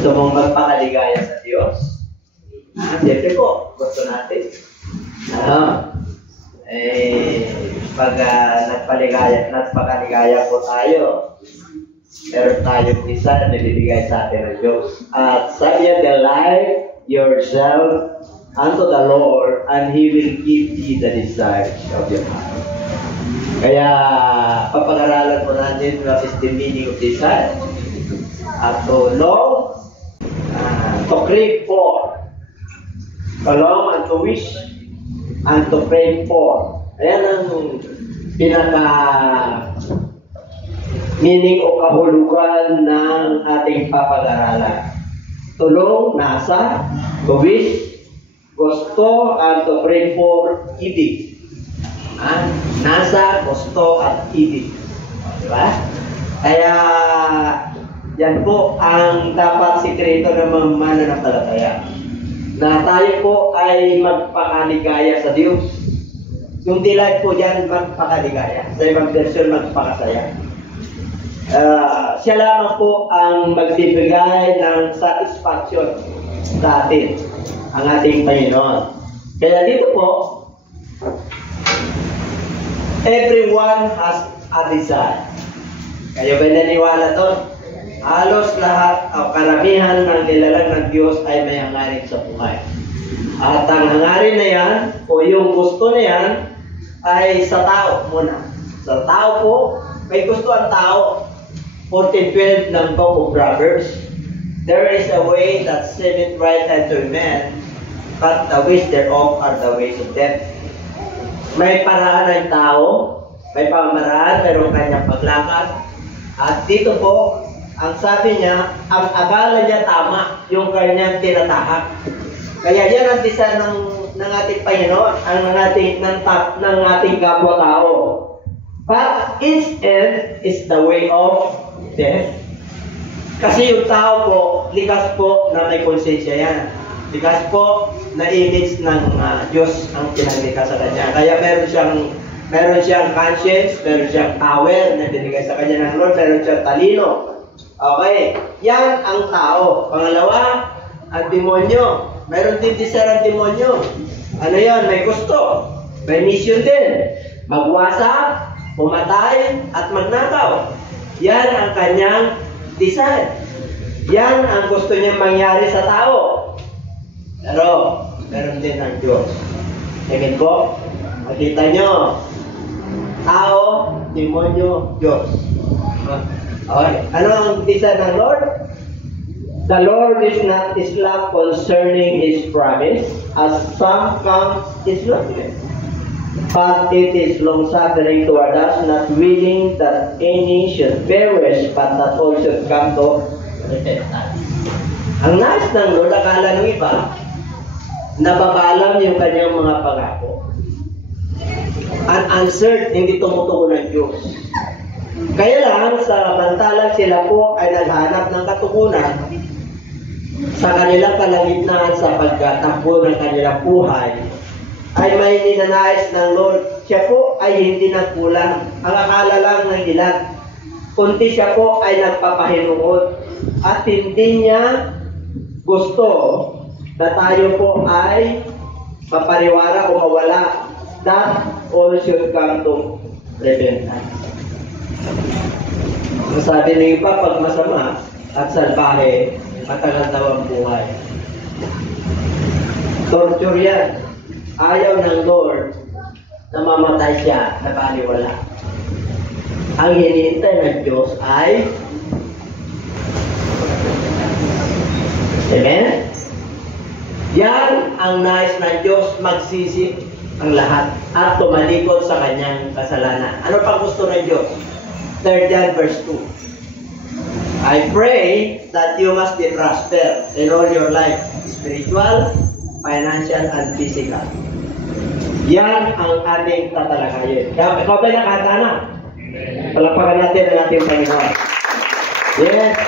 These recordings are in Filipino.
Gusto mong magpakaligaya sa Diyos? Siyempre po, gusto natin. Pag nagpakaligaya po tayo, meron tayong isa na nilibigay sa atin ng Diyos. At sabi niya, delight yourself unto the Lord, and He will give you the desires of your heart. Kaya, papag-aralan po natin what is the meaning of desire. At to long, to crave for, to long and to wish, and to pray for. Ayan ang meaning o kahulugan ng ating papag-aralan. Tulong, nasa, to wish, gusto, and to pray for, ibig. Nasa, gusto, at ibig. Diba? Kaya, yan po ang dapat sikreto ng mga mananampalataya. Na tayo po ay magpakaligaya sa Diyos. Yung delight po dyan, magpakaligaya. Sa ibang version, magpakasaya. Siya lamang po ang magbibigay ng satisfaction sa atin, ang ating Panginoon. Kaya dito po, everyone has a desire. Kayo ba naniwala doon? Halos lahat o karamihan ng nilalang ng Diyos ay may hangarin sa buhay. At ang hangarin na yan, o yung gusto na yan, ay sa tao muna. Sa tao po, may gusto ang tao. 14:12 ng Book of Proverbs. There is a way that seemeth right unto man, but the ways thereof are the ways of death. May paraan ng tao, may pamaraan, pero kanyang paglakad. At dito po, ang sabi niya, ang akala niya tama yung kanyang tinatahak. Kaya yan ang design ng ating Panginoon, ng ating kapwa-tao. But its end is the way of death. Kasi yung tao po, likas po na may konsensya yan. Likas po na image ng Diyos ang pinaglikha sa kanya. Kaya meron siyang conscience, meron siyang power na binigay sa kanya ng Lord, meron siyang talino. Okay, yan ang tao. Pangalawa, ang demonyo. Meron din desire ang demonyo. Ano yan? May gusto. May mission din. Magwasak, pumatay, at magnakaw. Yan ang kanyang desire. Yan ang gusto niya mangyari sa tao. Pero, meron din ang Diyos. Tingin po, makita nyo, tao, demonyo, Diyos. Okay. Ano ang desire ng Lord? The Lord is not slack concerning His promise, as some count slackness, but it is long-suffering toward us, not willing that any should perish, but that all should come to repentance. Ang nais ng Lord, akala ng iba, nababalam yung kanyang mga pangako. Unanswered, hindi tumutuko ng Diyos. Kaya lang, sa bantalang sila po ay naghanap ng katugunan sa kanilang kalagitnaan sa pagkatakbo ng kanilang buhay, ay may ninanais ng Lord. Siya po ay hindi nagkulang. Ang akala lang ng ilan, kundi siya po ay nagpapahinuod. At hindi niya gusto na tayo po ay mapariwara o mawala. That all should come to repentance. Ang sabi ng iba, pag masama at salbahe, matagal daw ang buhay. Torture yan. Ayaw ng Lord na mamatay siya, na baliwala. Ang hinihintay ng Diyos ay Amen? Yan ang nais ng Diyos, magsisi ang lahat at tumalikod sa kanyang kasalanan. Ano pang gusto ng Diyos? 3 John verse 2. I pray that you must be prosper in all your life, spiritual, financial, and physical. Yan ang ating tatalakayin. Ikaw ba nakata na? Palapakan natin ang ating Panginoon. Yes.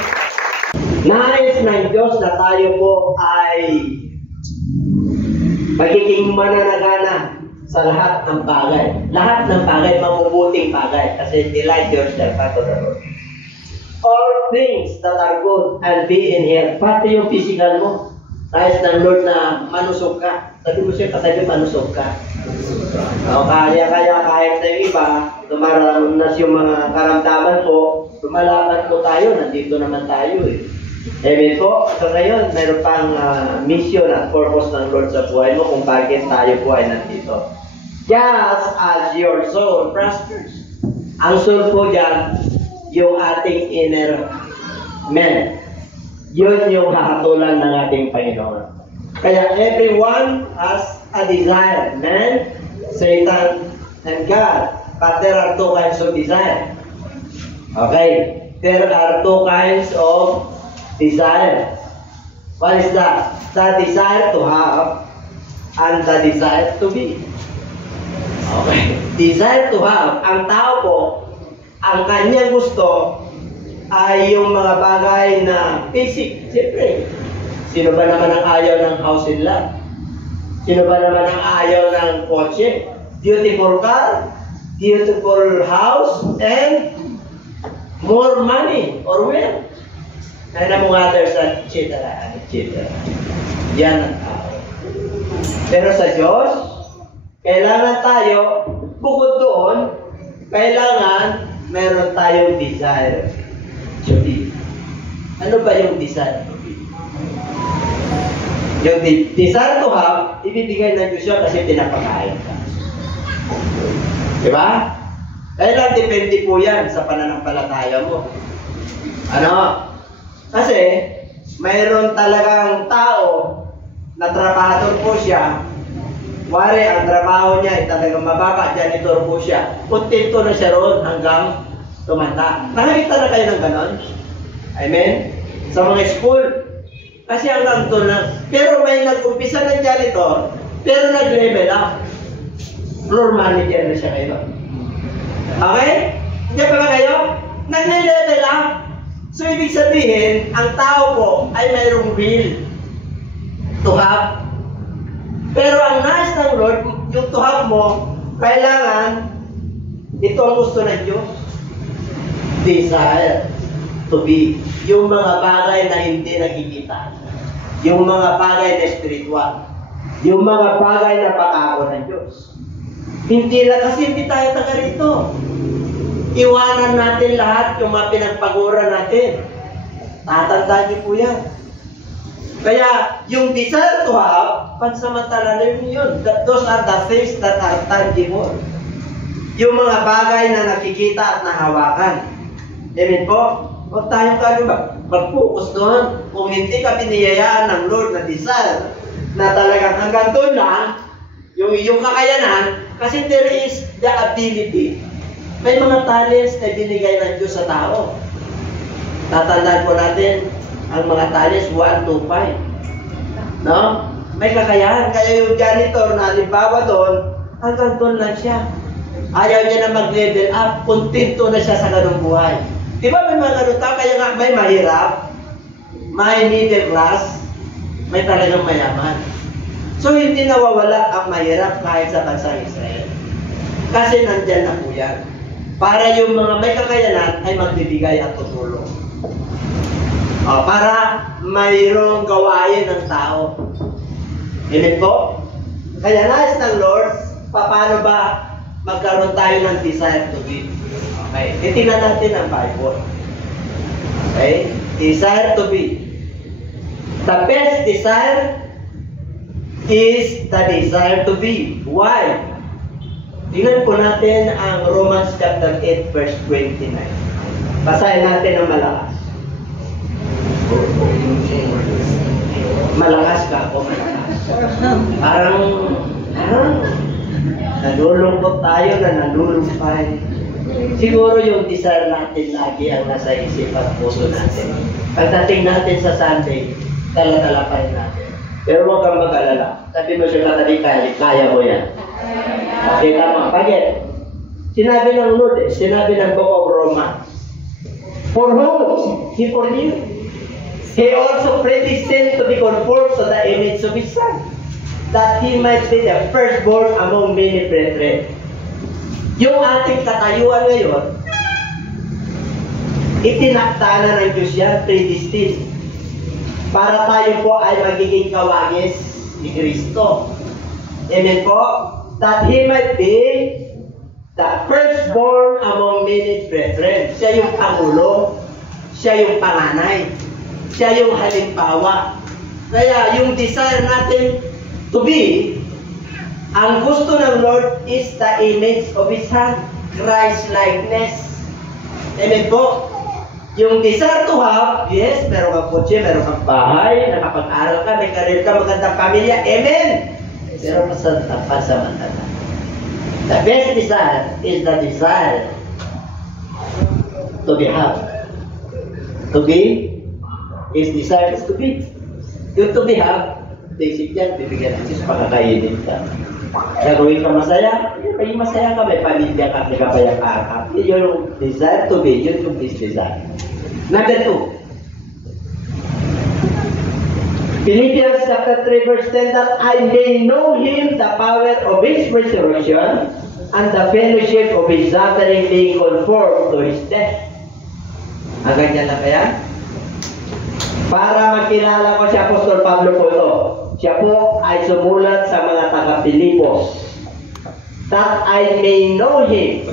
Nais ng Diyos na tayo po ay magiging mananagana sa lahat ng bagay. Lahat ng bagay, mabubuting bagay. Kasi delight yourself unto the Lord. Or things that are good and be in health. Pati yung physical mo. Nais ng Lord na manusog ka. Sabi mo siya, katabi manusog ka. O, kaya kahit na yung iba, dumaranas yung mga karamdaman ko, lumalaban po tayo, nandito naman tayo eh. Amen po. So ngayon, meron pang mission at purpose ng Lord sa buhay mo kung bakit tayo po ay nandito. Just as your soul prospers. Ang soul po dyan, yung ating inner man. Yun yung hahatulan ng ating Panginoon. Kaya everyone has a desire. Man, Satan, and God. But there are two kinds of desire. Okay? There are two kinds of desire. What is that? The desire to have and the desire to be. Okay. Desire to have. Ang tao po, ang kanyang gusto ay yung mga bagay na basic. Siyempre, sino ba naman ang ayaw ng house and lot? Sino ba naman ang ayaw ng kotse? Beautiful car, beautiful house, and more money or wealth. And among others, etc. Yan ang tao. Pero sa Diyos, kailangan tayo, bukod doon, kailangan meron tayong desire to be. Ano ba yung desire to be? Yung desire to have, ibibigay ng Diyos yun kasi pinapakain ka. Diba? Kailangan depende po yan sa pananampalataya mo. Ano? Kasi, mayroon talagang tao na trabahador po siya. Wari, ang trabaho niya ay talagang mababa, janitor po siya. Kontento na siya roon hanggang tumanda. Nakakita na kayo ng ganon? Amen? Sa mga school. Kasi hanggang doon na. Pero may nag-umpisa ng janitor, pero nag-level up. Floor manager na siya kayo. Okay? Hindi pa ba kayo? Nag-level up. So, ibig sabihin, ang tao po ay mayroong will to have. Pero ang nais ng Lord, yung to have mo, kailangan, ito ang gusto ng Diyos. Desire to be. Yung mga bagay na hindi nakikita. Yung mga bagay na spiritual. Yung mga bagay na pangako ng Diyos. Hindi na kasi hindi tayo taga rito. Iwanan natin lahat yung mga pinagpagura natin. Tatandaan niyo po yan. Kaya, yung desire to have, pansamantala na yun. Those are the things that are tangible. Yung mga bagay na nakikita at nahawakan. Amen po? Huwag tayong mag-focus doon. Kung hindi ka biniyayaan ng Lord na desire, na talagang hanggang doon lang, yung kakayanan, kasi there is the ability. May mga talents na binigay ng Diyos sa tao. Tatandaan po natin, ang mga talents 1 to 5. No? May kakayahan. Kaya yung janitor na halimbawa doon, hanggang doon lang siya. Ayaw niya na mag-level up, kontento na siya sa ganung buhay. Di ba may mga ganun tao? Kaya nga may mahirap, may middle class, may talagang mayaman. So hindi nawawala ang mahirap kahit sa bansang Israel. Kasi nandyan na po yan. Para yung mga may kakayanan ay magbibigay at tutulong. Para mayroong gawain ng tao. Amen po? Kaya nais ng Lord, paano ba magkaroon tayo ng desire to be? Okay. Tingnan natin ang Bible. Okay? Desire to be. The best desire is the desire to be. Why? Tingnan po natin ang Romans chapter 8 verse 29. Basahin natin ang malakas. Malakas ka o malakas? Parang nalulungkot tayo na nalulumpay. Siguro yung desire natin lagi ang nasa isip at puso natin. Pagdating natin sa Sunday, dala-dala pa rin natin. Pero huwag kang mag-alala. Sabi mo siya katabi, kaya mo yan. Okay, tama. Bakit? Sinabi ng Lord, sinabi ng Book of Romans, for whom? He forgive. He also predestined to be conformed to the image of His Son, that He might be the firstborn among many brethren. Yung ating katayuan ngayon, Itinakda na ng Diyos yan, predestined. Para tayo po ay magiging kawagis ni Kristo. Amen po? That He might be the firstborn among many brethren. Siya yung pangulo. Siya yung panganay. Siya yung halimbawa. Kaya yung desire natin to be, ang gusto ng Lord is the image of His Son, Christ-likeness. Amen po? Yung desire to have, yes, meron kang kotse, meron kang bahay, nakapag-aral ka, may karir ka, magandang pamilya, amen! Pero pasamantala. The best desire is the desire to be have. To be is desire is to be. Yung to be have, basic yan, bibigyan ng Diyos, pakakainin ka. Gagawin ka masaya, maging masaya ka, may pamilya ka, may kapayapaan ka. Yun yung desire to be, yun yung desire. Number 2. Philippians chapter 3 verse 10, that I may know Him, the power of His resurrection, and the fellowship of His suffering, being conformed to His death. Ang ganyan lang kaya? Para makilala ko si Apostol Pablo po ito. Siya po ay sumulat sa mga taga-Pilipos. That I may know Him,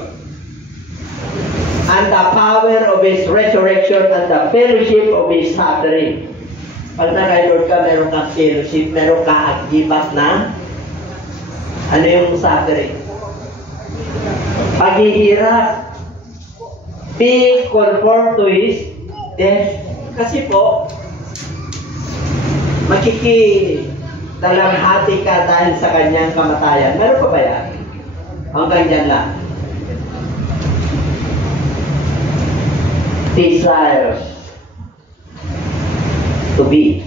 and the power of His resurrection, and the fellowship of His suffering. Pag naka-Lord ka, meron kang fellowship, meron kang agibat na ano yung suffering? Paghihirap. Being conformed to His death. Kasi po, makikidalamhati ka dahil sa kanyang kamatayan. Meron pa ba yan? Hanggang dyan lang. Desires to be.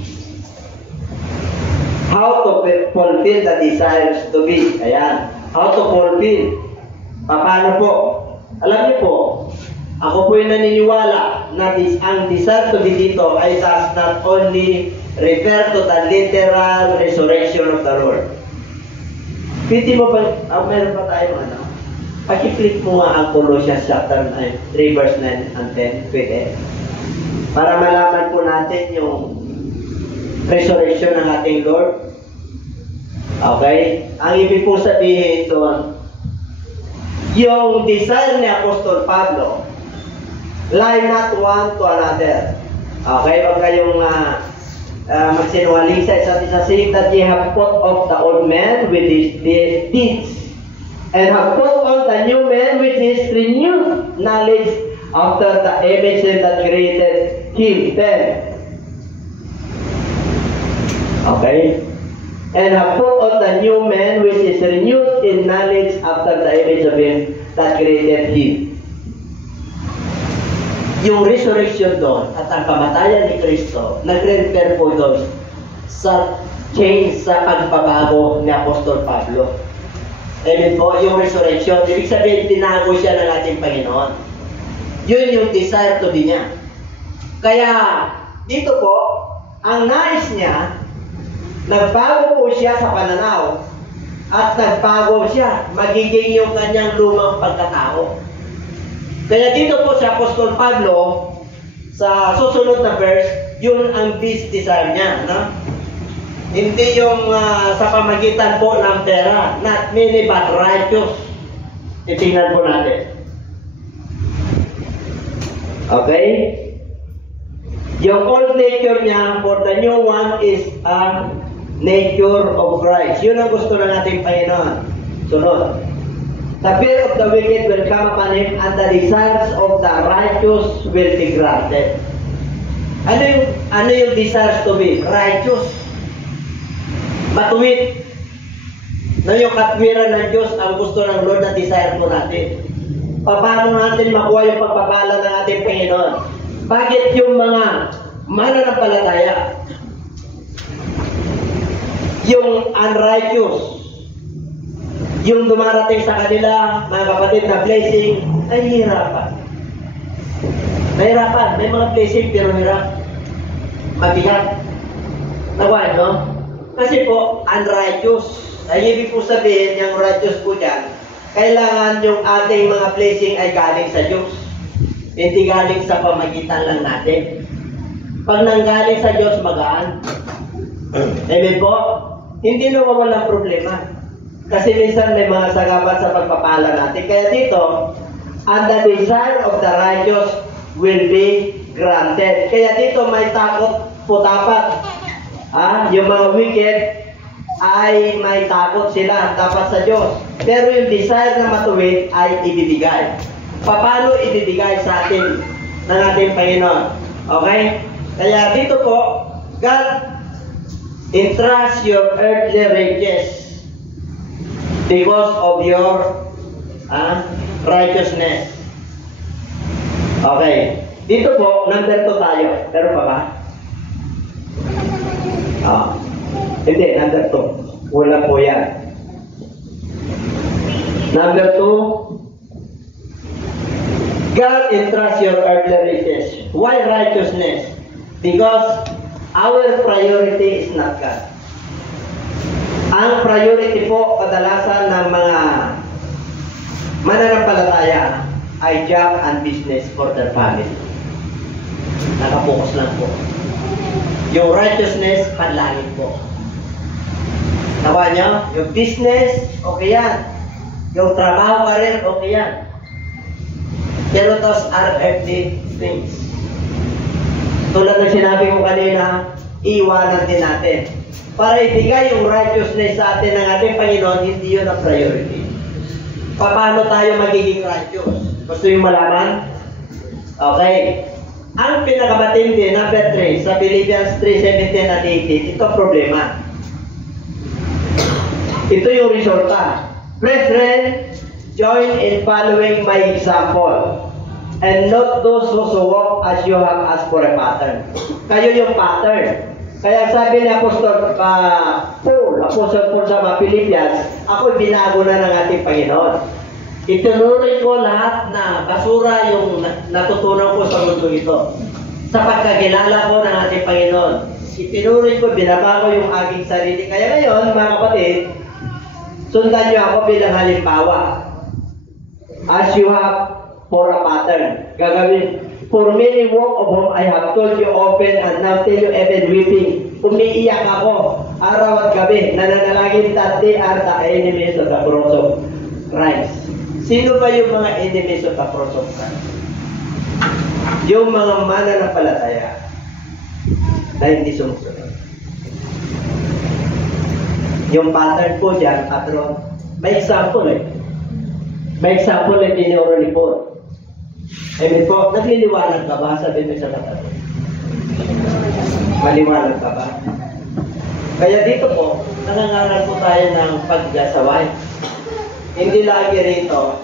How to fulfill the desires to be. Ayan. How to fulfill. Paano po? Alam niyo po, ako po yung naniniwala na ang desire to be dito ay does not only refer to the literal resurrection of the Lord. Pwede mo ba, meron pa tayo ano? Paki-click mo nga ang Colossians chapter 3 verse 9 and 10. Pwede. Para malaman po natin yung resurrection ng ating Lord. Okay? Ang ibig po sabihin doon, yung desire ni Apostol Pablo, lie not one to another. Okay? Huwag kayong magsinungaling sa isa't isa, saying that ye have put off the old man with his deeds, and have put on the new man with his renewed knowledge after the image that created him then. Okay? And have put on the new man which is renewed in knowledge after the image of him that created him. Yung resurrection doon at ang kamatayan ni Kristo, nag-refer po doon sa change, sa pagbabago ni Apostol Pablo. Amen po, yung resurrection, ibig sabihin, tinago siya ng ating Panginoon. Yun yung desire to be niya. Kaya, dito po, ang nais niya, nagbago po siya sa pananaw at nagbago siya, magiging yung kanyang lumang pagkatao. Kaya dito po sa Apostol Pablo, sa susunod na verse, yun ang best desire niya. No? Hindi yung sa pamagitan po ng pera, not many but righteous. Titingnan po natin. Okay? Yung old nature niya, for the new one is a nature of Christ. Yun ang gusto ng ating Panginoon. Sunod. The fear of the wicked will come upon him, and the desires of the righteous will be granted. Ano yung desires to be? Righteous. Matuwid. Na yung katwiran ng Diyos, ang gusto ng Lord na desire po natin. Paano natin makuha yung pagpapala ng ating Panginoon? Bakit yung mga mananampalataya, yung unrighteous, yung dumarating sa kanila, mga kapatid, na blessing, ay hirapan. Mahirapan. May mga blessing pero hirap. Mabigat. Nakuha, no? Kasi po, unrighteous. Ay ibig po sabihin, yung righteous po dyan, kailangan yung ating mga blessing ay galing sa Diyos. Hindi galing sa pamagitan lang natin. Pag nanggaling sa Diyos, magaan. Amen po? Hindi nawawala ng problema. Kasi minsan may mga sagabat sa pagpapala natin. Kaya dito, and the desire of the righteous will be granted. Kaya dito may takot po dapat. Yung mga wicked ay may takot sila dapat sa Diyos. Pero yung desire na matuwid ay ibibigay. Paano ibibigay sa atin ng ating Panginoon? Okay? Kaya dito po, God entrust your earthly riches because of your righteousness. Okay. Dito po, number 2 tayo. Pero pa ba? Hindi, number 2. Wala po yan. Number 2, God entrusts your earthly riches. Why righteousness? Because our priority is not God. Ang priority po kadalasan ng mga mananampalataya ay job and business for their family. Nakapokus lang po. Yung righteousness, panlangit po. Tawa nyo? Yung business, okay yan. Yung trabaho ka rin, okay yan. Pero those are earthly things. Tulad ng sinabi ko kanina, iwanan din natin. Para ibigay yung righteousness sa atin ng ating Panginoon, hindi yun ang priority. Paano tayo magiging righteous? Gusto yung malaman? Okay. Ang pinakamatindi, number 3, sa Philippians 3:17 at 18, ito problema. Ito yung resulta. Brethren, join in following my example, and not those who walk as you have asked for a pattern. Kayo yung pattern. Kaya sabi ni Apostol Paul sa mga Philippians, ako binago na ng ating Panginoon. Itinuloy ko lahat na basura yung natutunan ko sa mundo ito. Sa pagkakilala ko ng ating Panginoon, itinuloy ko, binabago yung aking sarili. Kaya ngayon, mga kapatid, sundan niyo ako bilang halimbawa. As you have for a pattern. Gagawin. For many walk of whom I have told you often and now tell you even weeping. Umiiyak ako araw at gabi. Nananalangin that they are the enemies of the cross of Christ. Sino ba yung mga enemies of the cross of Christ? Yung mga mananampalataya na hindi sumusunod. Yung pattern po dyan, patron, may example eh. May example eh, tinuro ni Paul. Amen po, nagliliwanag ka ba? Sabi mo sa katabi. Maliwanag ka ba? Kaya dito po, nangangaral po tayo ng paggasaway. Hindi lagi rito,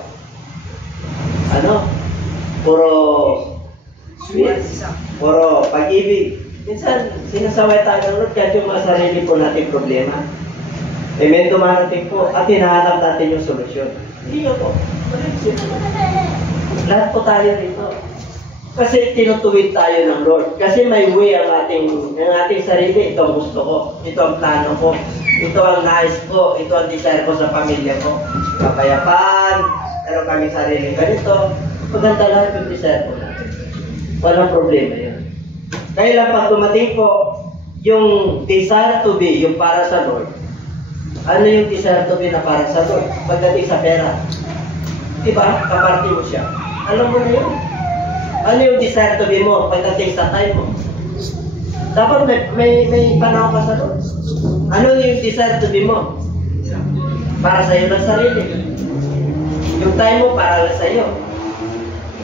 puro sweet, puro pag-ibig. Minsan, sinasaway tayo ng Lord kahit yung mga sarili po natin problema. Amen, dumarating po at hinahanap natin yung solusyon. Hindi po. Lahat po tayo dito. Kasi tinutuwid tayo ng Lord. Kasi may way ang ating sarili. Ito ang gusto ko. Ito ang plano ko. Ito ang nais ko. Ito ang desire ko sa pamilya ko. Kapayapaan. Pero kami sarili ganito. Maganda lahat yung desire ko natin. Walang problema yun. Kaya lang pag dumating po, yung desire to be, yung para sa Lord. Ano yung desire to be na para sa Lord? Pagdating sa pera. Diba? Kaparti mo siya. Alam mo na yun. Ano yung desire to be mo pagdating sa time mo? Dapat may panahon ka sa Lord. Ano yung desire to be mo? Para sa iyo ng sarili. Yung time mo para lang sa iyo.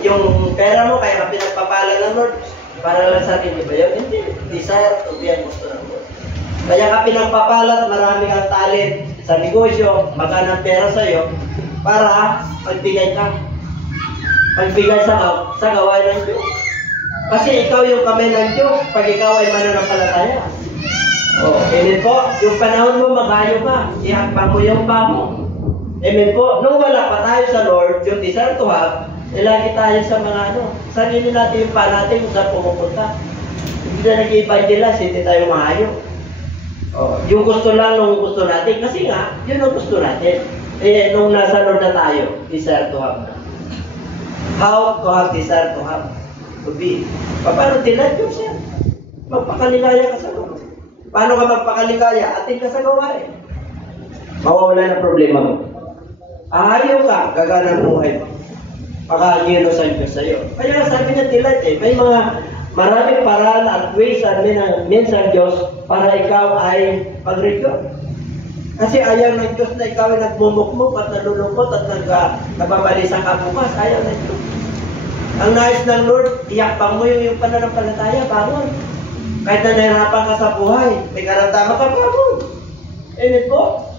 Yung pera mo kaya ka pinagpapala ng Lord para lang sa sarili ba yun? Hindi. Desire to be ang gusto ng Lord. Kaya ka pinagpapalat, marami kang talent sa negosyo, magana ng pera sa iyo para magbigay ka. Pagbigay sa gawain ng Diyos. Kasi ikaw yung kamay ng Diyos pag ikaw ay mananampalataya. Amen po. Yung panahon mo, magayo ka. Ihakbang mo yung pa mo. Amen po. Nung wala pa tayo sa Lord, yung desire to have, lagi tayo sa mga sarili natin yung pa natin kung saan pumupunta. Hindi na nag-evangelize, hindi tayo maayo. Yung gusto lang nung gusto natin. Kasi nga, yun ang gusto natin. Nung nasa Lord na tayo, desire to have na. How to have desire to have, to be. Paano delight yung siya? Magpakaligaya ka sa Lord. Paano ka magpakaligaya? Atin ka sa gawain. Mawawala ng problema mo. Ayaw ka, gagana ng buhay mo. Pakagino sa Diyos sa'yo. Kaya sabi niya delight may mga maraming paraan at ways at minsan Diyos para ikaw ay mag-rejoice. Kasi ayaw ng Diyos na ikaw ay nagmumukmuk at nalulungkot at nababalisa ka bukas. Ayaw ng Diyos. Ang nais ng Lord, iyakbang mo yung pananampalataya, bangon. Kahit na nahirapan ka sa buhay, may karamdaman ka, bangon. Init po.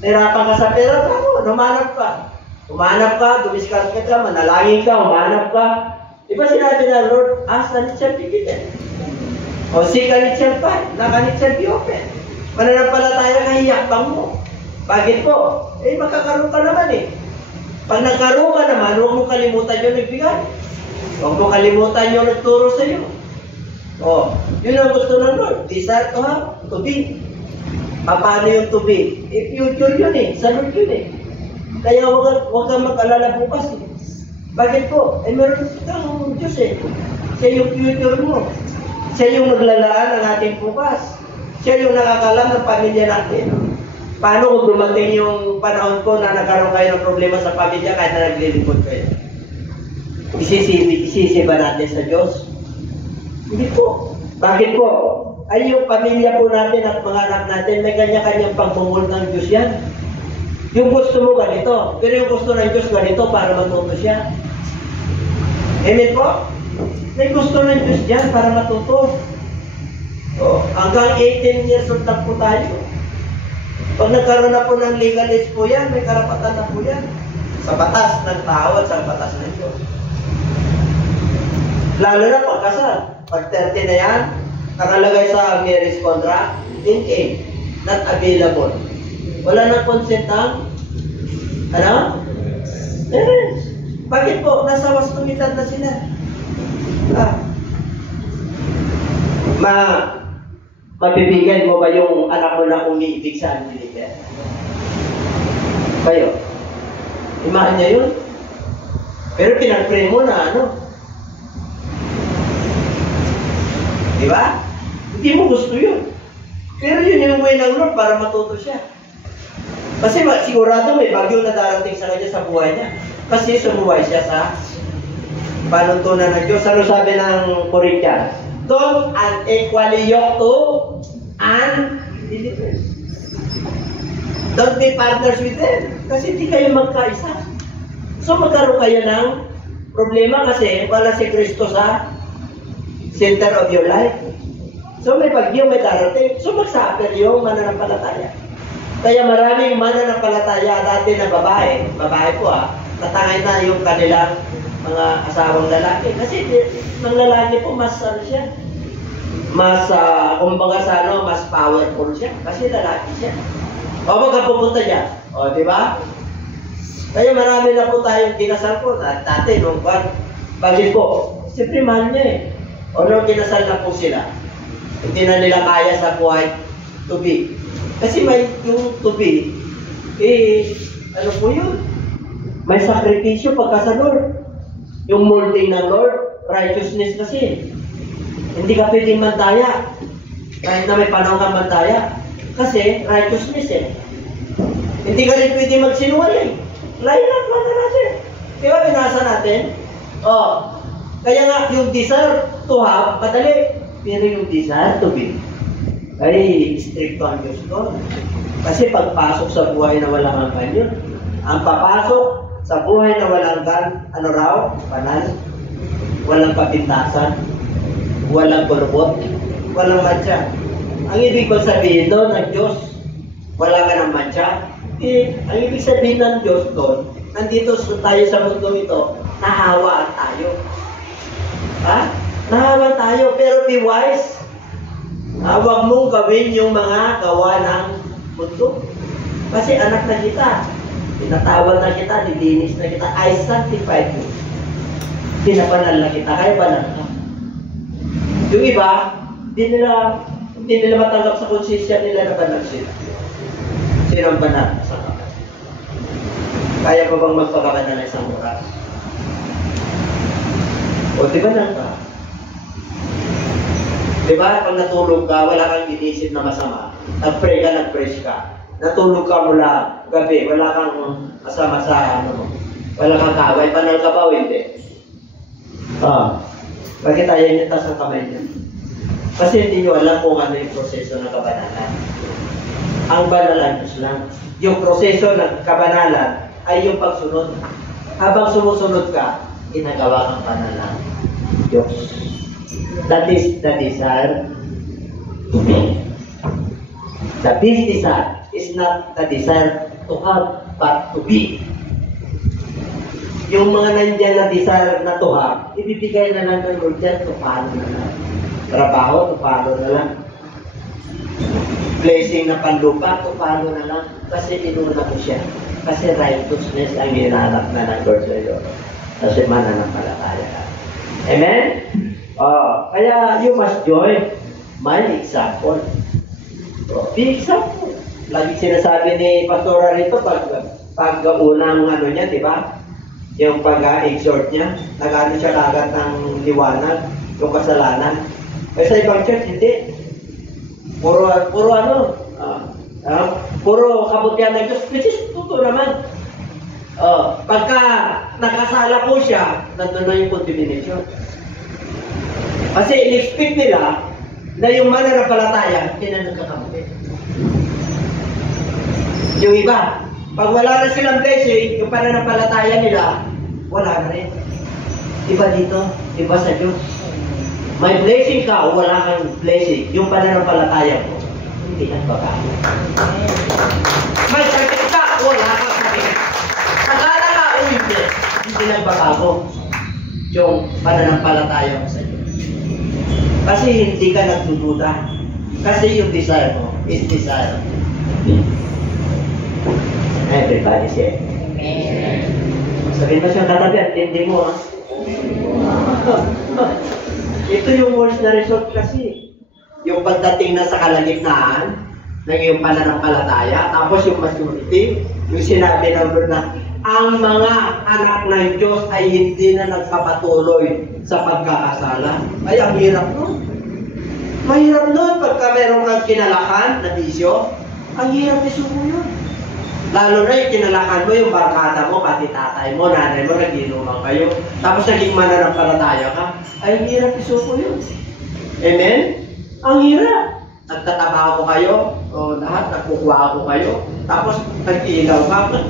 Nahirapan ka sa pera, bangon. Humanap ka. Humanap ka, dumiskas ka, manalangin ka, humanap ka. Di ba sinabi ng Lord, ask and it shall be given. O seek and it shall find, knock and it shall be open. Mananampalataya na hiyakbang mo. Bakit po? Makakaroon ka naman Pag nagkaroon ka naman, huwag mo kalimutan yung nagbigay. Huwag mo kalimutan yung nagturo sa iyo. Yun ang gusto ng Lord. Desire to have, to be. Paano yung to be? Future yun sa Lord yun Kaya huwag kang mag-alala bukas Bakit po? Meron kang Diyos Siya yung future mo. Siya yung naglalaan ng ating bukas. Siya yung nakakalam ng pamilya natin. Paano kung dumating yung panahon ko na nagkaroon kayo ng problema sa pamilya kahit na naglilingkod kayo? Isisi ba natin sa Diyos? Hindi po. Bakit po? Ay yung pamilya po natin at mga anak natin, may kanya-kanyang pagmumul ng Diyos yan. Yung gusto mo ganito, pero yung gusto ng Diyos ganito para matuto siya. Amen po? May gusto ng Diyos dyan para matuto. Hanggang 18 years old lang po tayo. Pag nagkaroon na po ng legal age po yan, may karapatan na po yan. Sa batas ng tao at sa batas ng Diyos. Lalo na pagkasal. Pag 30 na yan, nakalagay sa marriage contract, in not available. Wala nang consent ng parents. Bakit po? Nasa wastong-edad na sila. Mabibigyan mo ba yung anak mo na umiibig sa Angelica? Kayo? Imahan niya yun? Pero pinag-pray mo na Di ba? Hindi mo gusto yun. Pero yun yung way ng Lord para matuto siya. Kasi sigurado may bagyo na darating sa kanya sa buhay niya. Kasi sumuway siya sa panuntunan ng Diyos. Ano sabi ng Corinthians? Don't unequally yoke to unbelievers. Don't be partners with them. Kasi hindi kayo magkaisa. So magkaroon kayo ng problema kasi wala si Kristo sa center of your life. So may bagyo, may darating. So magsuffer yung mananampalataya. Kaya maraming mananampalataya dati na babae po natangay na yung kanilang mga asawang lalaki. Kasi ng lalaki po mas siya. Mas kumbaga mas powerful siya. Kasi lalaki siya. Baga pupunta dyan. Di ba? Kaya marami na po tayong kinasal po. Dati nung bagay po. Siyempre mahal niya nung kinasal na po sila. Hindi na nila kaya sa buhay to be. Kasi may yung to be, ano po yun? May sakripisyo pagka sa Lord. Yung molding ng Lord, righteousness kasi. Hindi ka pwedeng mantaya. Kahit na may panahon kang mantaya. Kasi righteousness Hindi ka rin pwedeng magsinungaling. Line up na natin. Di ba binasa natin? Kaya nga yung desire to have, madali. Pero yung desire to be, ay stricto ang Diyos ko. Kasi pagpasok sa buhay na walang hanggan yun. Ang papasok sa buhay na walang hanggan, banal, walang kapintasan, walang kulubot, walang matcha. Ang ibig ko sabihin doon ng Diyos, wala ka ng matcha. Ang ibig sabihin ng Diyos doon, nandito tayo sa mundo ito, nahawaan tayo. Nahawaan tayo, pero be wise. Huwag mong gawin yung mga gawa ng mundo. Kasi anak na kita. Tinatawag na kita, dilinis na kita. I sanctified you. Pinabanal na kita, kaya banal ka. Yung iba, hindi nila matanggap sa konsensya nila na banal sila. Sino ang banal sa kapatid? Kaya pa bang magpakabanal ng isang oras? O, di ba ka? Di ba, pag natulog ka, wala kang inisip na masama. Nag-pray ka, nag-praise ka. Natulog ka mula gabi, wala kang masama sa ano mo. Wala kang kaway, banal ka ba o hindi? Bakit ayaw niyo sa kamay niyo? Kasi hindi niyo alam kung ano yung proseso ng kabanalan. Ang banalan Diyos lang. Yung proseso ng kabanalan ay yung pagsunod. Habang sumusunod ka, ginagawa kang banalan Diyos. That is the desire to be. The desire is not the desire to have, but to be. Yung mga nandyan na desire na to have, ibibigay na lang ng Lord dyan, tupalo na lang. Trabaho, tupalo na lang. Blessing na panlupa, tupalo na lang. Kasi inuna ko siya. Kasi righteousness ang hinanap na ng Lord sa iyo. Kasi mananampalataya ka. Amen? Kaya you must join my example. Be example. Lagi sinasabi ni Pastora rito pag unang ano niya, di ba? Yung pag-exhort niya, nag-ano siya kagad ng liwanag, yung kasalanan. Kasi sa ibang church, hindi. Puro kabutihan ng Diyos, which is totoo naman. Pagka nakasala po siya, nandun na yung condemnation. Kasi in-expect nila na yung mananampalataya, hindi na nagkakabuti. Yung iba, pag wala na silang blessing, yung pananampalataya nila, wala na rin. Iba dito, iba sa Diyos. May blessing ka o wala kang blessing, yung pananampalataya mo, hindi nagbabago. May sakit ka o wala kang sakit. Nakala ka o hindi nagbabago yung pananampalataya mo sa Diyos. Kasi hindi ka nagdududa. Kasi yung desire mo is desire. Everybody say Amen. Sabihin mo siyang katabi at hindi mo. Ito yung worst na result kasi. Yung pagdating na sa kalagitnaan ng iyong pananampalataya, tapos yung maturity, yung sinabi ng Lord na ang mga anak ng Diyos ay hindi na nagpapatuloy sa pagkakasala. Ay, ang hirap nun. Mahirap nun pagka meron kang kinalakan na bisyo. Ang hirap isuko yun. Lalo na yung kinalakan mo, yung barkada mo, pati tatay mo, nanay mo, nag-inuman kayo. Tapos naging mananampalataya ka. Ay, ang hirap isuko yun. Amen? Ang hirap. Nagtatabaho ko kayo, o lahat, nagkukuha ko kayo. Tapos nag-iilaw ka.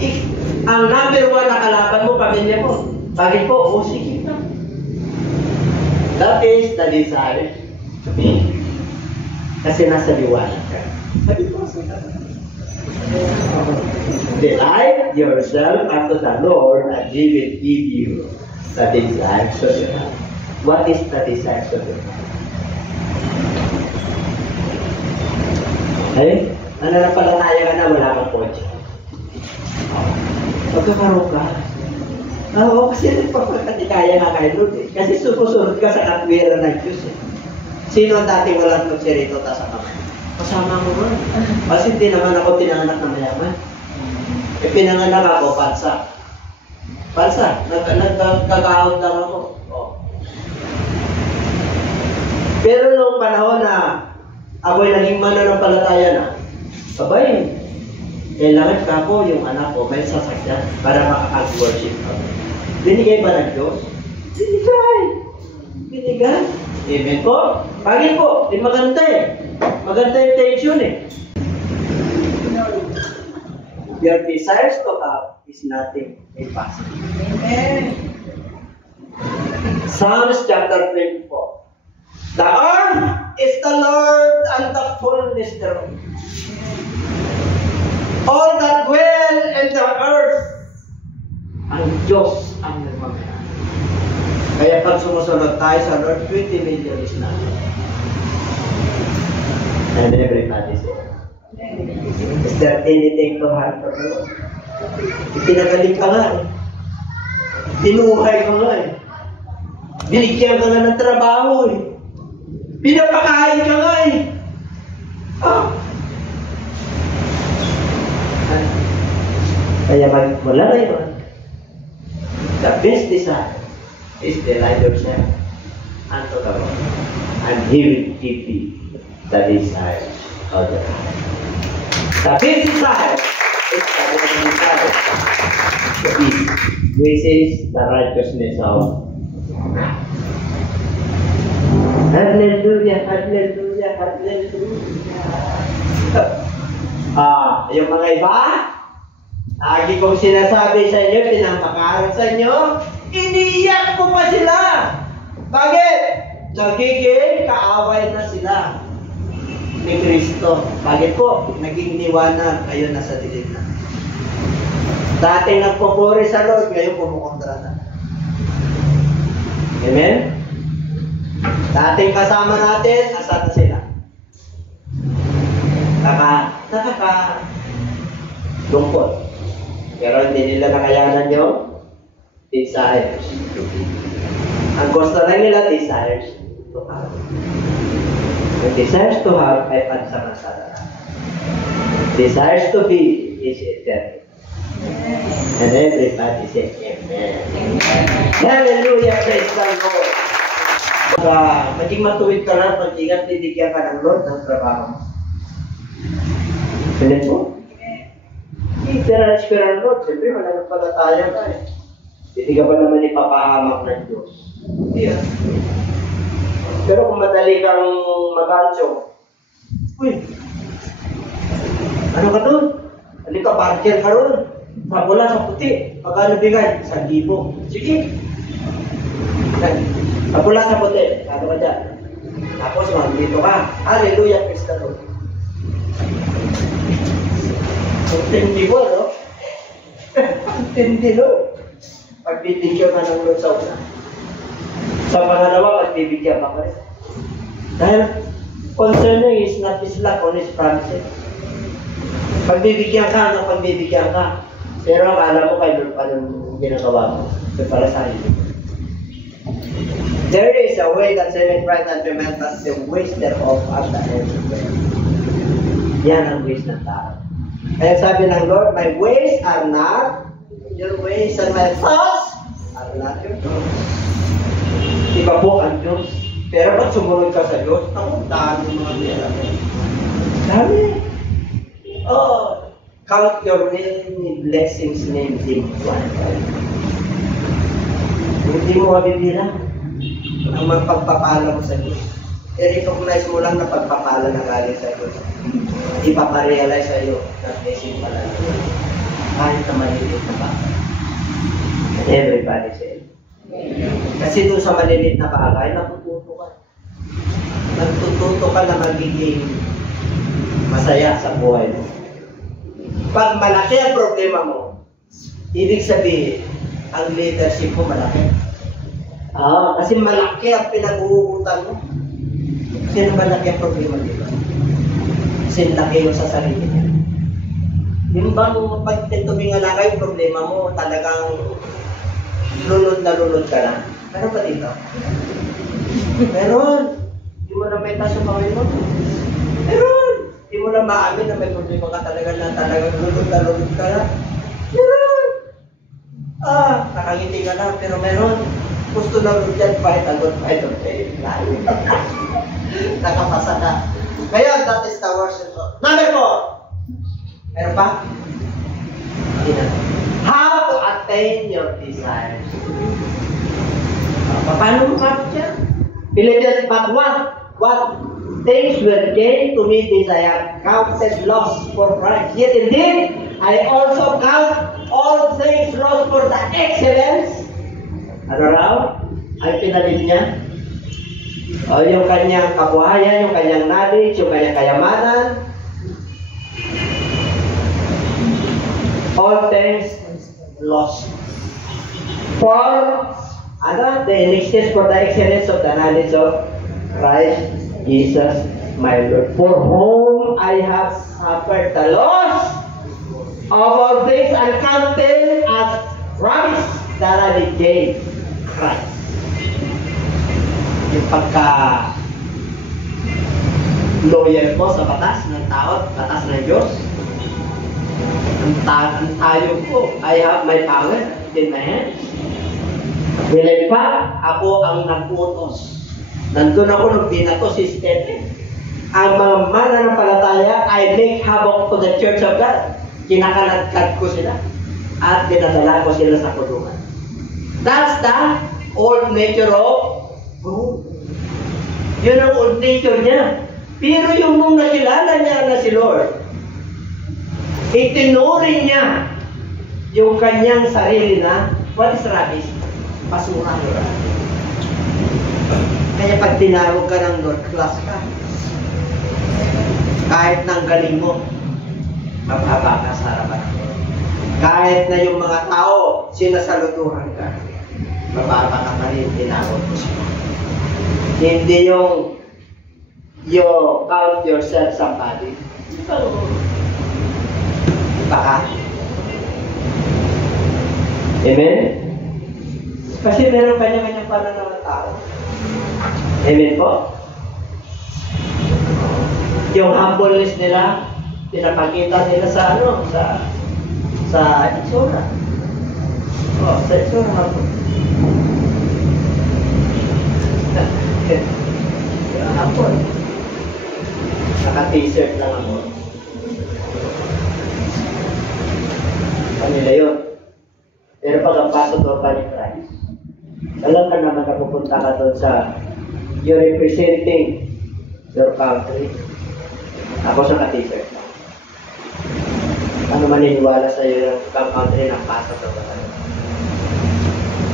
Ang number one na kalaban mo, pamilya mo. Bakit po? O, sige na. That is the desire to be. Kasi nasa liwanag ka. Sabi po sa delight yourself unto the Lord, and He will give you the desires of your heart. What is the desires of your heart? Ay, nananampalataya ka na, wala kang kotse. Pagkakaroon ka. Oo, kasi nagpapakatikaya nga kayo Lord eh. Kasi susunod ka sa katwiran ng Diyos eh. Sino ang dati walang kotse rito ta sa kamay? Kasama ko ron. Kasi hindi naman ako tinanganak na mayaman. E pinanganak ako, pansa. Pansa, nagkakahod lang ako. Oh. Pero nung panahon na ako'y naging mananampalataya na, babay, kailangan ka po yung anak ko may sasakyan para makakag-worship ako. Binigay ba ng Diyos? Binigay. Binigay. Amen po? Bakit po? Di maganda eh. Maganda yung tension eh. Your desires to have is nothing impossible. Amen. Psalms chapter 24. The earth is the Lord and the fullness thereof. All that dwell in the earth, ang Diyos ang nagmamahal. Kaya pag sumusunod tayo sa Lord, 20 million is nothing. And everybody say, is there anything to have for the Lord? Pinagaling ka nga eh. Binuhay ka nga eh. Binigyan ka nga ng trabaho eh. Pinapakain ka nga eh. Kaya wala na yun. The best desire is delight yourself unto the Lord, and He will give you the desire of the heart. The fifth desire is the desire to eat, which is the righteousness of God. Hallelujah, hallelujah, hallelujah. Yung mga iba, lagi kong sinasabi sa inyo, pinapakaral sa inyo, iniiyak ko pa sila. Bakit? Nagiging kaaway na sila ni Kristo. Bakit po? Naging liwanag, ngayon nasa dilim na. Dating nagpupuri sa Lord, ngayon pumukontra na. Amen? Dating kasama natin, asa na sila? Nakaka-lungkot. Pero hindi nila nakayanan yung desires. Ang gusto lang nila, desires to have. Yung desires to have ay pansamantala. Desires to be is eternal. And everybody say amen. Hallelujah, praise the Lord. Maging matuwid ka lang, pag-ingat, bibigyan ka ng Lord ng trabaho. Ganun po? Espera ng Lord, siyempre malamang pala tayo ka eh. Hindi ka ba naman ipapahamak ng Diyos? Yeah. Pero kung madali kang mag-ansyo, uy, ano ka doon? Ano ka, parker ka doon? Sa pula, sa puti. Magkano bigay? 1,000. Sige. Sa pula, sa puti. Ano ka dyan? Tapos, dito ka. Hallelujah, praise the Lord. Intindi mo, no? Intindi, no? Pagbibigyan ka ng Lord sa una. Sa pangalawa, pagbibigyan ka pa rin. Dahil, concerning is not His luck on His promises. Pagbibigyan ka, pagbibigyan ka. Pero akala mo kayo pa nung ginagawa mo. So, para sa iyo. There is a way that saving right and remembrance the ways thereof at the end of the way. Yan ang ways ng tao. Kaya sabi ng Lord, my ways are not your ways and my thoughts are not your thoughts. Iba po ang Diyos. Pero pag sumunod ka sa Diyos, ang dami mga nila. Dami. Oh, count your many blessings named Him one time. Hindi mo mabibilang ang magpagpapala mo sa Diyos. I-recognize mo lang na pagpapala na galing sa Diyos. Ipaparealize sa iyo na blessing pala na Diyos. Kahit na malilit na bagay. And everybody say, kasi doon sa malilit na bagay, natututo ka. Natututo ka na magiging masaya sa buhay mo. Pag malaki ang problema mo, ibig sabihin, ang leadership mo malaki. Kasi malaki ang pinag-uugutan mo. Kasi malaki ang problema dito. Kasi laki yung sa sarili niya. Yung bang pag tuming alakay yung problema mo, talagang lunod na lunod ka na. Meron ba dito? Meron. Hindi mo na may taso kawin mo. Meron. Hindi mo na maamin na may problema ka talaga na talagang lunod na lunod ka na. Meron. Nakangiti ka na, pero meron. Gusto na lunod yan, fight on faith. Nakapasa ka. Ngayon, that is the worship. Number 4. Meron pa? How to attain your desires. Paano mo kapit yan? Philippians 1. What things were gained to me desire, counted loss for Christ. Yet indeed, I also count all things lost for the excellence. Ano raw? Ay pinalit niya? O yung kanyang kabuhayan, yung kanyang knowledge, yung kanyang kayamanan. All things lost. For the excellence, for the excellence of the knowledge of Christ Jesus my Lord, for whom I have suffered the loss of all things and counted as rubbish that I may gain Christ. Yung pagka-lawyer mo sa batas ng tao, batas ng Diyos, ang tayo ko, I have my power in my hands. In fact, ako ang nag-utos. Nandun ako nung binato si Stephen. Ang mga mananampalataya, I make havoc to the Church of God. Kinakaladkad ko sila. At dinadala ko sila sa kulungan. That's the old nature of God. Yun ang old nature niya. Pero yung nung nakilala niya na si Lord, itinuring niya yung kanyang sarili na, what is rubbish? Basura. Kaya pag tinawag ka ng Lord, class ka. Kahit nang galing mo, mababa ka sa harapan ng Lord. Kahit na yung mga tao, sinasalutuhan ka, mababa ka pa rin, tinawag mo siya. Hindi yung you count yourself somebody. Baka. Amen? Kasi meron kanya-kanyang pananaw ng tao. Amen po? Yung humbleness nila, pinapakita nila sa ano, sa itsura. Oh, sa itsura humble. Humble. Naka-t-shirt lang ako. Kanila yun. Pero pag ang pastor pa ni Christ, alam ka naman na pupunta ka doon sa you're representing your country. Ako sa ka-t-shirt lang. Ano maniniwala sa iyo ng country ng pastor ba tayo?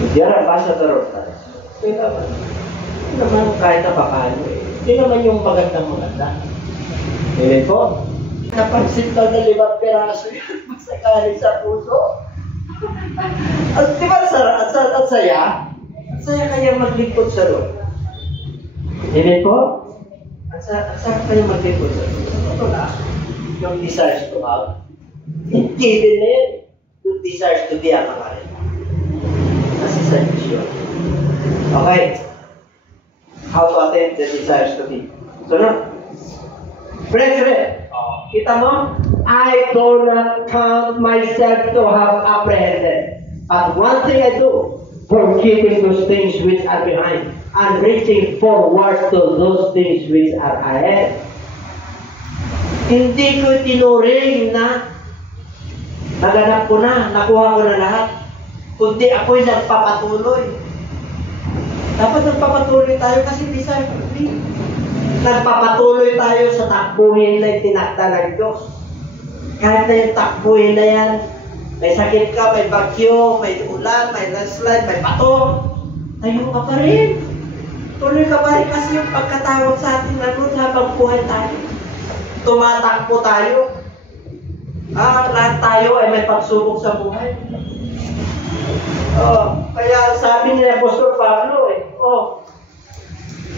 If you're a pastor of Christ, hindi naman kahit na paano eh. Hindi naman yung magandang-maganda. Hindi po. Napansin ka na 5 peraso yun. Masakali sa puso. At di ba at saya? At saya kaya maglingkod sa Lord. Hindi po. At saya kaya maglingkod sa Lord. Ito na. Yung desires to have. Hindi din na yun. Yung desires to be ang pangalan. Kasi sa Diyos. Okay. How to attain the desires to be. So no. Brethren, kita mo? I do not count myself to have apprehended. But one thing I do, forgetting those things which are behind, and reaching forward to those things which are ahead. Hindi ko tinuring na naganap ko na, nakuha ko na lahat. Kundi ako'y nagpapatuloy. Dapat nagpapatuloy tayo kasi desire to be. Nagpapatuloy tayo sa takbuhin na tinakda ng Diyos. Kahit na yung takbuhin na yan, may sakit ka, may bagyo, may ulan, may landslide, may bato, tayo ka pa rin. Tuloy ka pa rin kasi yung pagkatawag sa atin na Lord habang buhay tayo. Tumatakbo tayo. Lahat tayo ay may pagsubok sa buhay. Kaya sabi niya Apostol Pablo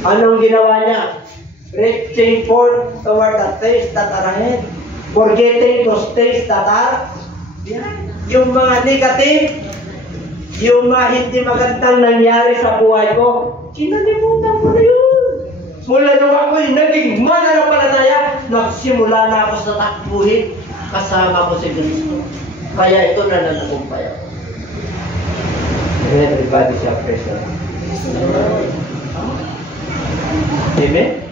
anong ginawa niya? Reaching forth toward the things that are ahead. Forgetting those things that are behind. Yung mga negative, yung mga hindi magandang nangyari sa buhay ko, kinalimutan ko na yun. Mula nung ako'y naging mananampalataya, nagsimula na ako sa takbuhin, kasama ko si Kristo. Kaya ito na nanagumpay ako. Everybody say praise the Lord. Amen?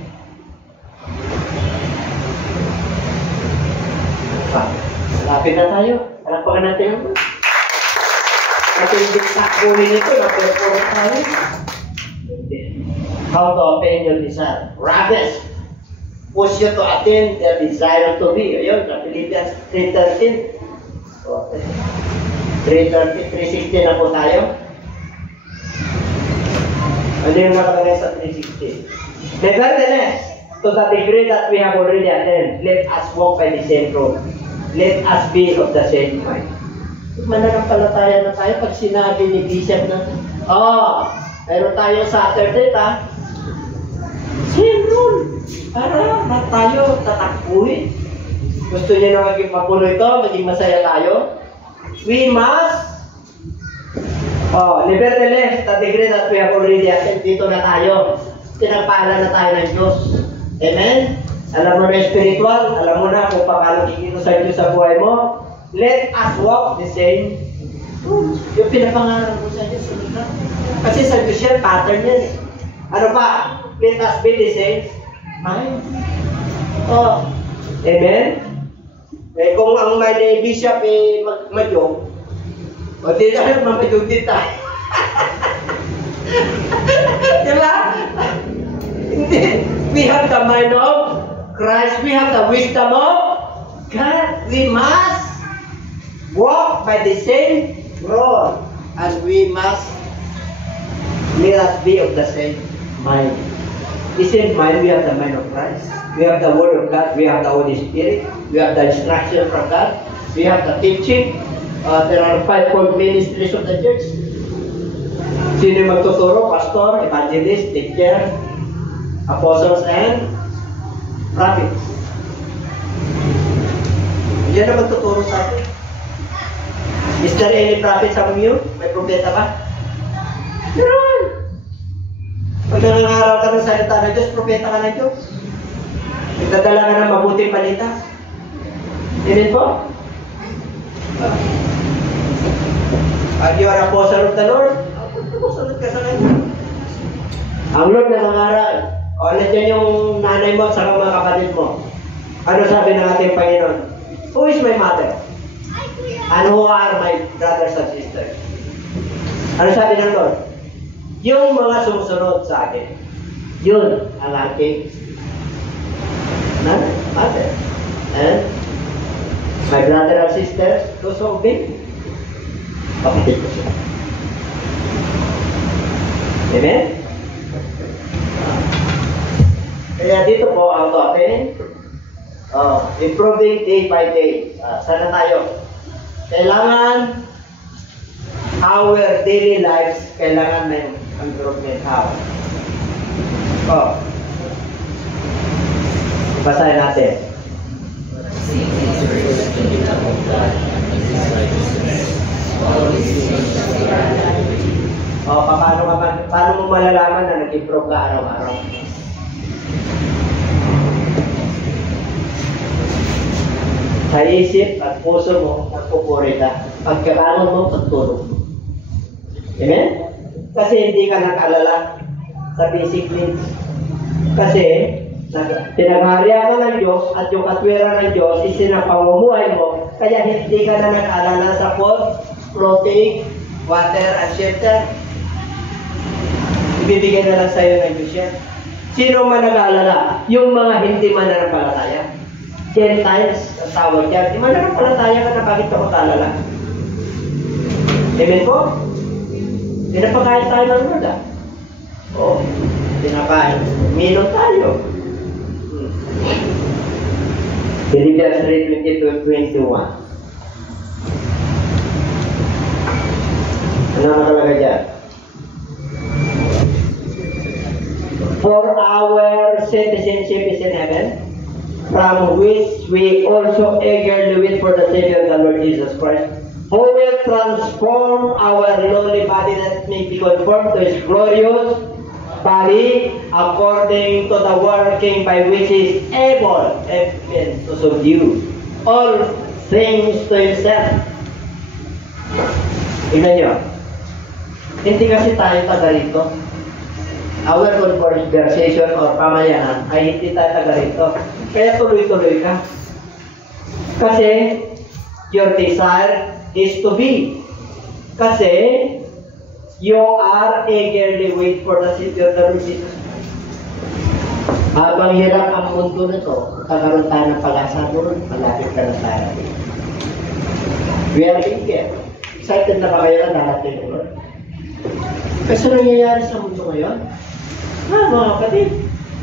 Lapit na tayo. Harapan natin ang kasi hindi takbuhin ito, naperform tayo. How to obtain your desire? Rabbis push you to attain their desire to be. Ayun, sa Philippians 3:13. 3:16 na po tayo. Ano yung nakalagay sa 3:16? Nevertheless, to the degree that we have already attained, let us walk by the same road. Let us be of the same mind. Mananampalataya na tayo pag sinabi ni Bishop na, meron tayo Saturday, same rule. Para tayo tatakbuhin. Gusto niyo na maging mapuno ito, maging masaya tayo? We must nevertheless, the degree that we have already attained, dito na tayo. Pinagpala na tayo ng Diyos. Amen? Alam mo na spiritual, alam mo na kung paano kikito sa Diyos sa buhay mo. Let us walk the same Yung pinapangarap mo sa inyo, sunod na. Kasi sa Diyos yan, pattern yan eh. Ano pa? Let us be the same mind. Oh. Amen? Eh kung ang may bishop eh madyong, o di na madyong din tayo. Diba? Hindi. We have the mind of Christ. We have the wisdom of God. We must walk by the same road. And let us be of the same mind. The same mind, we have the mind of Christ. We have the Word of God. We have the Holy Spirit. We have the instruction from God. We have the teaching. There are 5 ministries of the church. Sino yung magtuturo? Pastor, evangelist, teacher, apostles, and prophets. Yan ang magtuturo sa atin. Is there any prophet among you? May propeta ba? Meron! Pag nangangaral ka ng salita ng Diyos, propeta ka ng Diyos. Nagdadala ka ng mabuting balita. Amen po? You are apostle of the Lord. Sunod ka sa kanya. Ang Lord nangangaral. O, nandiyan yung nanay mo at saka mga kapatid mo. Ano sabi ng ating Panginoon? Who is my mother? And who are my brothers and sisters? Ano sabi ng Lord? Yung mga sumusunod sa akin, yun ang aking mother. And my brother and sisters, those who obey. Kapatid ko siya. Amen? Kaya dito po ang topic, improving day by day. Sana tayo. Kailangan our daily lives, kailangan may improvement. How? Basahin natin. Paano mo malalaman na nag-improve ka araw-araw? Sa isip at puso mo, nagpupuri ka. Pagkakaroon mo, pagtulog mo. Amen? Kasi hindi ka nag-alala sa basic needs. Kasi, pinagharihan ka ng Diyos at yung katwiran ng Diyos isinapamumuhay mo, kaya hindi ka na nag-alala sa food, clothing, water, and shelter. Ibibigay na lang sa'yo ng Diyos yan. Sino man nag-alala? Yung mga hindi mananampalataya. Gentiles, ang tawag yan. Di mananampalataya ka na bakit ka mag-alala? Amen po? Pinapakain tayo ng Lord, ah. Oo, pinakain. Minom tayo. Philippians 3:20-21. Ano nakalagay dyan? For our citizenship is in heaven, from which we also eagerly wait for the Savior, the Lord Jesus Christ, who will transform our lowly body that may be conformed to His glorious body, according to the working by which He is able to subdue all things to Himself. Tingnan nyo. Hindi kasi tayo taga rito. Our conversation or pamayanan ay hindi tayo taga rito. Kaya tuloy-tuloy ka. Kasi your desire is to be. Kasi you are eagerly wait for the Savior, the Lord Jesus. Habang hirap ang mundo na ito, kakaroon tayo ng pag-asa doon, malapit ka na tayo. We are eager. Excited na ba kayo na darating ng Lord? Kasi nangyayari sa mundo ngayon, mga kapatid,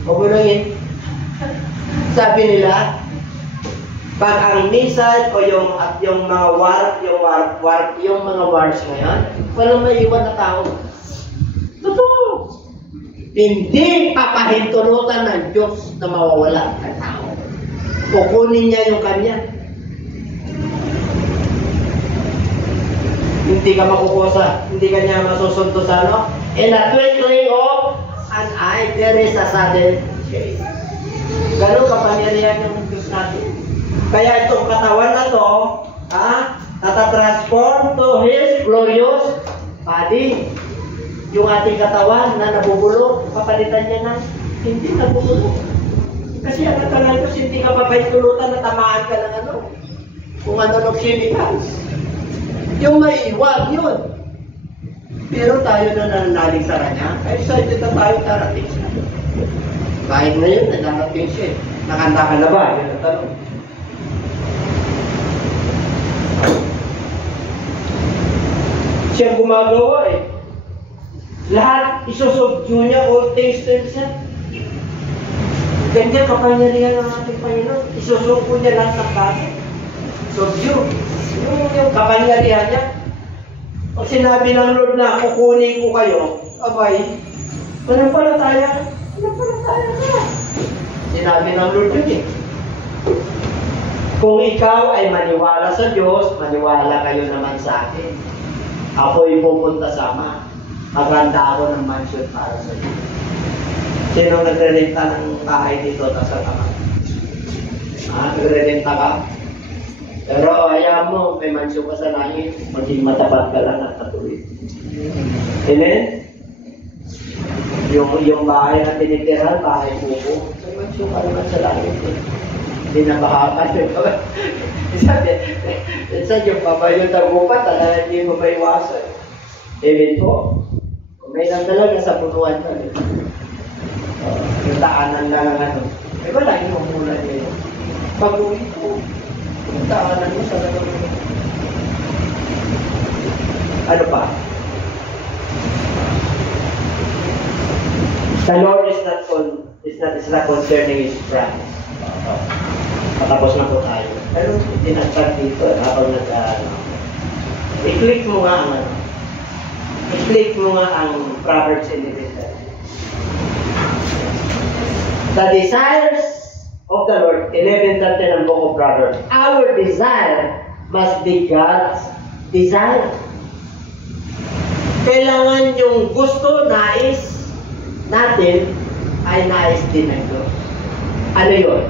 magunangin. Sabi nila, pag ang missile o yung mga yung mga wars ngayon, walang maiwan na tao. Totoo. Hindi papahintulutan ng Diyos na mawawala ang tao. Kukunin niya yung kanya. Hindi ka makukusa, hindi ka niya masusunto sa ano. In a twinkling of an eye, there is a sudden change. Ganun kapangyarihan yung Diyos natin. Kaya itong katawan na to, natatransform to His glorious body. Yung ating katawan na nabubulok, papalitan niya ng hindi nabubulok. Kasi ang katawan ko, hindi ka papaitulutan na tamaan ka ng ano, kung ano ng chemicals. Yung may iwan, yun. Pero tayo na nananalig sa kanya, ay excited na tayo darating siya. Kahit ngayon, nagdarating siya. Nakanta ka na ba? Yun ang tanong. Siya gumagawa eh. Lahat isusubdue niya, all things to himself. Ganyan kapangyarihan ng ating Panginoon. Isusuko niya lahat ng bagay. Subdue. Yung kapangyarihan niya. Pag sinabi ng Lord na kukunin ko kayo, abay, manampalataya ka. Sinabi ng Lord yun eh. Kung ikaw ay maniwala sa Diyos, maniwala kayo naman sa akin. Ako'y pupunta sa Ama. Maghanda ako ng mansion para sa iyo. Sino nagre-renta ng bahay dito sa Ama? Nagre-renta ka? Pero ayaw mo, may mansion ka sa langit, maging matapat ka lang at patuloy. Amen? Yung bahay na tinitirahan, bahay pupo, may mansion ka naman sa langit. Hindi na bakakan yung babae. Minsan yung babae yung tagupat, hindi mo maiwasan. Amen po. Kung may nang talaga sa punuan ka, yung daanan lang ang ano. Eh wala yung umulan niya yun. Pag-uwi ko, yung daanan mo sa ganun. Ano pa? The Lord is not concerning His promise. Patapos na po tayo. Pero tinagtag dito habang i-click mo nga ang i-click mo nga ang Proverbs 11:10. The desires of the Lord, 11:10 ang book of Proverbs. Our desire must be God's desire. Kailangan yung gusto, nais natin ay nais din ng Diyos. Ano yun?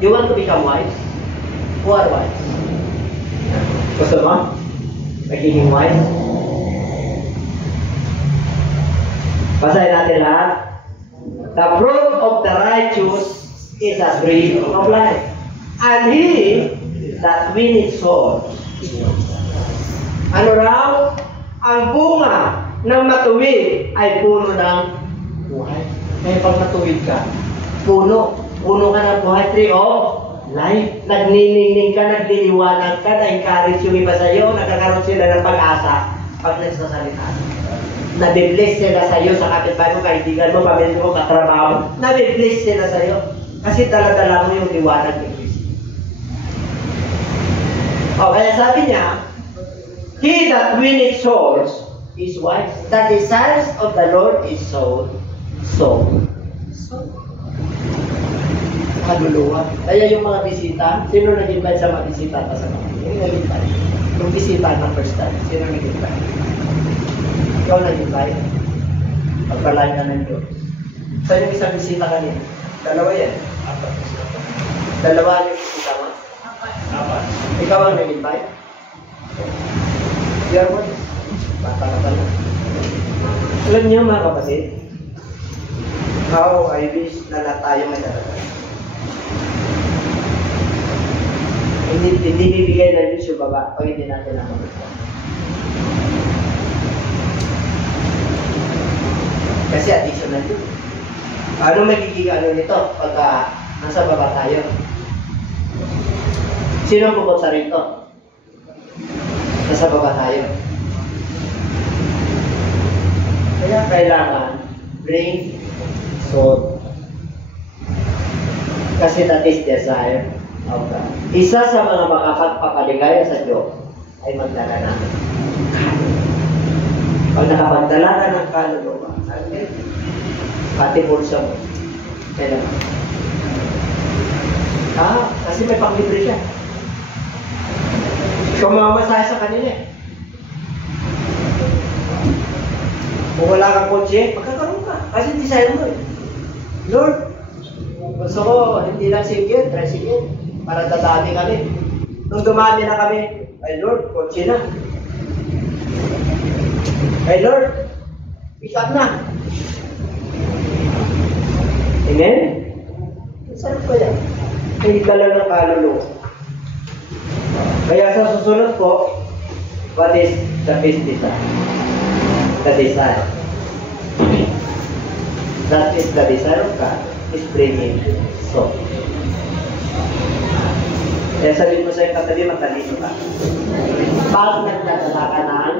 You want to become wise? Who are wise? Gusto mo? Magiging wise? Basahin natin lahat. The fruit of the righteous is a tree of life. And he that winneth souls. Ano raw? Ang bunga ng matuwid ay puno ng buhay. Kaya pag matuwid ka, puno ka ng buhay, tree of life. Nagniningning ka, nagliliwanag ka, na-encourage yung iba sa'yo, nagkakaroon sila ng pag-asa pag nagsasalita. Nabibless sila sa'yo sa kapitbahay mo, kaibigan mo, pamilya mo, katrabaho. Nabibless sila sa'yo. Kasi dala-dala mo yung liwanag ng Kristo. O, kaya sabi niya, he that winneth souls is wise. The desires of the Lord is soul. Kaluluwa. Kaya yung mga bisita, sino nag-invite sa mga bisita pa sa mga? Yung nag-invite. Yung bisita na first time, sino nag-invite? Ikaw nag-invite. Pagpalain ka ng Diyos. Sa yung isang bisita kanina? Dalawa yan. Apat. Dalawa yung bisita mo? Apat. Ikaw ang nag-invite? You're what? Bata ka pala. Alam niyo mga kapatid, how I wish na lahat tayo may dalaga. Hindi bibigay ng Diyos yung baba pag hindi natin nakagusto. Kasi additional yun. Ano magiging ano nito pagka nasa baba tayo? Sino ang pupunta rito? Nasa baba tayo. Kaya kailangan bring soul. Kasi that is desire of God. Isa sa mga makapagpapaligaya sa Diyos ay magdala natin. Pag nakapagdala ka ng kaluluwa, pati pulsa mo, kailangan. Kasi may panglibre siya. Kung mamasahe sa kanila eh. Kung wala kang kotse, magkakaroon ka. Kasi desire mo eh. Lord, gusto ko, hindi lang single, tricycle. Para dadami kami. Nung dumami na kami, Ay Lord, kotse na. Ay Lord, pisan na. Amen? Saan ko yan? Ay dala ng kaluluwa. Kaya sa susunod po, what is the best design? The design. That is the desire of God is bringing soul. Kaya sabihin mo sa yung katabi, matalino ka. Pag nagdadala ka ng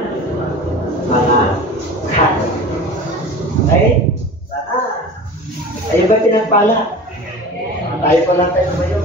mga kat. Okay? Sana. Ayun ba pinagpala? Tayo pa lang tayo ngayon.